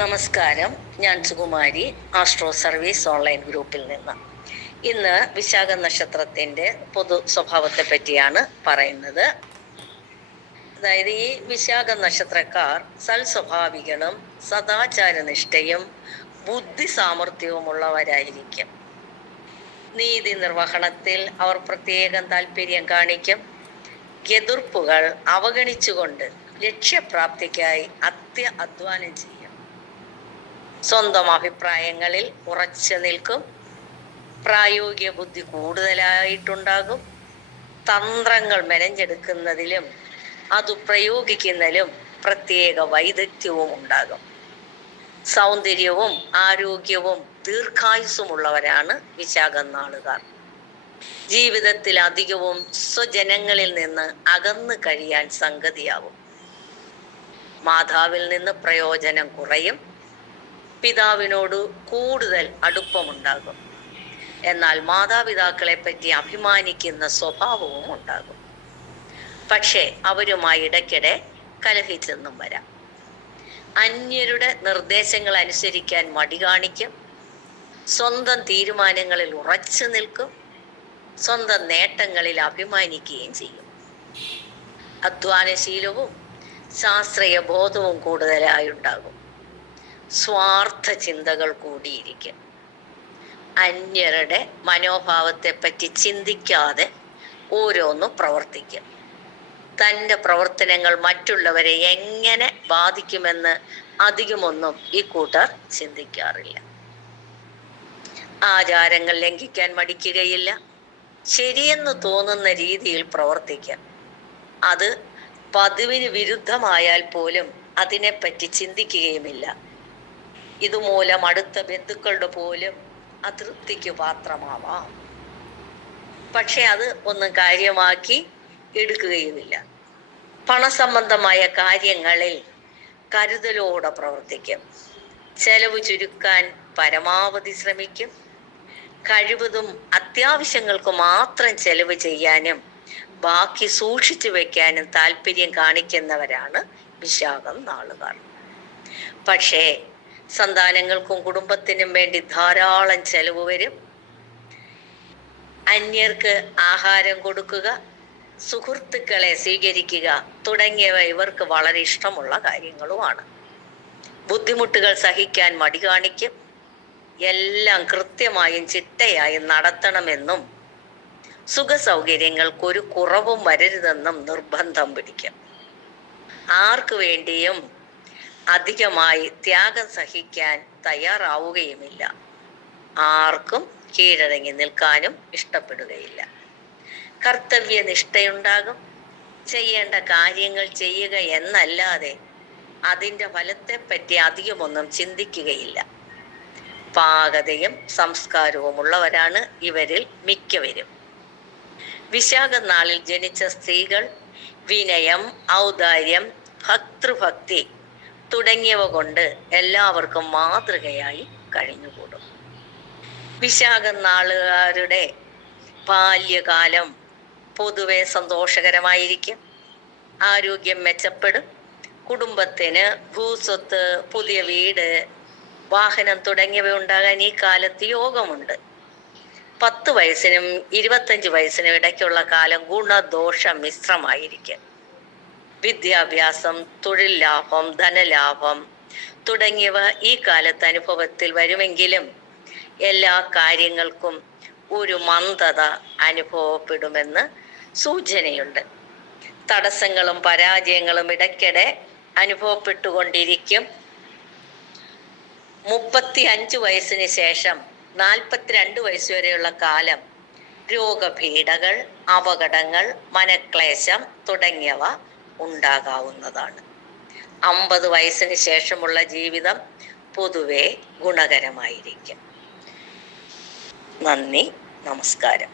നമസ്കാരം, ഞാൻ Sukumari, astro service online ഗ്രൂപ്പിൽ നിന്ന്. ഇന്ന് വിശാഖ നക്ഷത്രത്തിൻ്റെ പൊതു സ്വഭാവത്തെ പറ്റിയാണ് പറയുന്നത്. അതായത് ഈ വിശാഖ നക്ഷത്രക്കാർ സൽസ്വഭാവികളും സദാചാരനിഷ്ഠയും ബുദ്ധി സാമർഥ്യവുമുള്ളവരായിരിക്കും. നീതി നിർവഹണത്തിൽ അവർ പ്രത്യേകം താല്പര്യം കാണിക്കും. എതിർപ്പുകൾ അവഗണിച്ചുകൊണ്ട് ലക്ഷ്യപ്രാപ്തിക്കായി അധ്വാനം ചെയ്യും. സ്വന്തം അഭിപ്രായങ്ങളിൽ ഉറച്ചു നിൽക്കും. പ്രായോഗിക ബുദ്ധി കൂടുതലായിട്ടുണ്ടാകും. തന്ത്രങ്ങൾ മെനഞ്ഞെടുക്കുന്നതിലും അത് പ്രയോഗിക്കുന്നതിലും പ്രത്യേക വൈദഗ്ധ്യവും ഉണ്ടാകും. സൗന്ദര്യവും ആരോഗ്യവും ദീർഘായുസ്സുമുള്ളവരാണ് വിശാഖം നാളുകാർ. ജീവിതത്തിൽ അധികവും സ്വജനങ്ങളിൽ നിന്ന് അകന്നു കഴിയാൻ സംഗതിയാവും. മാതാവിൽ നിന്ന് പ്രയോജനം കുറയും. പിതാവിനോട് കൂടുതൽ അടുപ്പമുണ്ടാകും. എന്നാൽ മാതാപിതാക്കളെ പറ്റി അഭിമാനിക്കുന്ന സ്വഭാവവും ഉണ്ടാകും. പക്ഷേ അവരുമായി ഇടയ്ക്കിടെ കലഹിച്ചെന്നും വരാം. അന്യരുടെ നിർദ്ദേശങ്ങൾ അനുസരിക്കാൻ മടി കാണിക്കും. സ്വന്തം തീരുമാനങ്ങളിൽ ഉറച്ചു നിൽക്കും. സ്വന്തം നേട്ടങ്ങളിൽ അഭിമാനിക്കുകയും ചെയ്യും. അധ്വാനശീലവും ശാസ്ത്രീയ ബോധവും കൂടുതലായുണ്ടാകും. സ്വാർത്ഥ ചിന്തകൾ കൂടിയിരിക്കും. അന്യരുടെ മനോഭാവത്തെപ്പറ്റി ചിന്തിക്കാതെ ഓരോന്നും പ്രവർത്തിക്കും. തൻ്റെ പ്രവർത്തനങ്ങൾ മറ്റുള്ളവരെ എങ്ങനെ ബാധിക്കുമെന്ന് അധികമൊന്നും ഈ കൂട്ടർ ചിന്തിക്കാറില്ല. ആചാരങ്ങൾ ലംഘിക്കാൻ മടിക്കുകയില്ല. ശരിയെന്ന് തോന്നുന്ന രീതിയിൽ പ്രവർത്തിക്കാം. അത് പതിവിന് വിരുദ്ധമായാൽ പോലും അതിനെപ്പറ്റി ചിന്തിക്കുകയുമില്ല. ഇതുമൂലം അടുത്ത ബന്ധുക്കളുടെ പോലും അതൃപ്തിക്ക് പാത്രമാവാം. പക്ഷെ അത് ഒന്നും കാര്യമാക്കി എടുക്കുകയുമില്ല. പണസംബന്ധമായ കാര്യങ്ങളിൽ കരുതലോടെ പ്രവർത്തിക്കും. ചെലവ് ചുരുക്കാൻ പരമാവധി ശ്രമിക്കും. കഴിവതും അത്യാവശ്യങ്ങൾക്ക് മാത്രം ചെലവ് ചെയ്യാനും ബാക്കി സൂക്ഷിച്ചു വെക്കാനും താല്പര്യം കാണിക്കുന്നവരാണ് വിശാഖം നാളുകാർ. പക്ഷേ സന്താനങ്ങൾക്കും കുടുംബത്തിനും വേണ്ടി ധാരാളം ചെലവ് വരും. അന്യർക്ക് ആഹാരം കൊടുക്കുക, സുഹൃത്തുക്കളെ സ്വീകരിക്കുക തുടങ്ങിയവ ഇവർക്ക് വളരെ ഇഷ്ടമുള്ള കാര്യങ്ങളുമാണ്. ബുദ്ധിമുട്ടുകൾ സഹിക്കാൻ മടി കാണിക്കും. എല്ലാം കൃത്യമായും ചിട്ടയായും നടത്തണമെന്നും സുഖ സൗകര്യങ്ങൾക്കൊരു കുറവും വരരുതെന്നും നിർബന്ധം പിടിക്കും. ആർക്കു വേണ്ടിയും അധികമായി ത്യാഗം സഹിക്കാൻ തയ്യാറാവുകയുമില്ല. ആർക്കും കീഴടങ്ങി നിൽക്കാനും ഇഷ്ടപ്പെടുകയില്ല. കർത്തവ്യനിഷ്ഠയുണ്ടാകും. ചെയ്യേണ്ട കാര്യങ്ങൾ ചെയ്യുക എന്നല്ലാതെ അതിൻ്റെ ഫലത്തെപ്പറ്റി അധികമൊന്നും ചിന്തിക്കുകയില്ല. പാകതയും സംസ്കാരവും ഉള്ളവരാണ് ഇവരിൽ മിക്കവരും. വിശാഖ നാളിൽ ജനിച്ച സ്ത്രീകൾ വിനയം, ഔദാര്യം, ഭക്തൃഭക്തി തുടങ്ങിയവ കൊണ്ട് എല്ലാവർക്കും മാതൃകയായി കഴിഞ്ഞുകൂടും. വിശാഖ നാളുകാരുടെ ബാല്യകാലം പൊതുവെ സന്തോഷകരമായിരിക്കും. ആരോഗ്യം മെച്ചപ്പെടും. കുടുംബത്തിന് ഭൂസ്വത്ത്, പുതിയ വീട്, വാഹനം തുടങ്ങിയവ ഉണ്ടാകാൻ ഈ കാലത്ത് യോഗമുണ്ട്. 10 വയസ്സിനും 25 വയസ്സിനും ഇടയ്ക്കുള്ള കാലം ഗുണദോഷ മിശ്രമായിരിക്കും. വിദ്യാഭ്യാസം, തൊഴിൽ ലാഭം, ധനലാഭം തുടങ്ങിയവ ഈ കാലത്ത് അനുഭവത്തിൽ വരുമെങ്കിലും എല്ലാ കാര്യങ്ങൾക്കും ഒരു മന്ദത അനുഭവപ്പെടുമെന്ന് സൂചനയുണ്ട്. തടസ്സങ്ങളും പരാജയങ്ങളും ഇടയ്ക്കിടെ അനുഭവപ്പെട്ടുകൊണ്ടിരിക്കും. 35 വയസ്സിന് ശേഷം 42 വയസ്സ് വരെയുള്ള കാലം രോഗപീഠകൾ, അപകടങ്ങൾ, മനക്ലേശം തുടങ്ങിയവ ഉണ്ടാകാവുന്നതാണ്. 50 വയസ്സിന് ശേഷമുള്ള ജീവിതം പൊതുവെ ഗുണകരമായിരിക്കും. നന്ദി, നമസ്കാരം.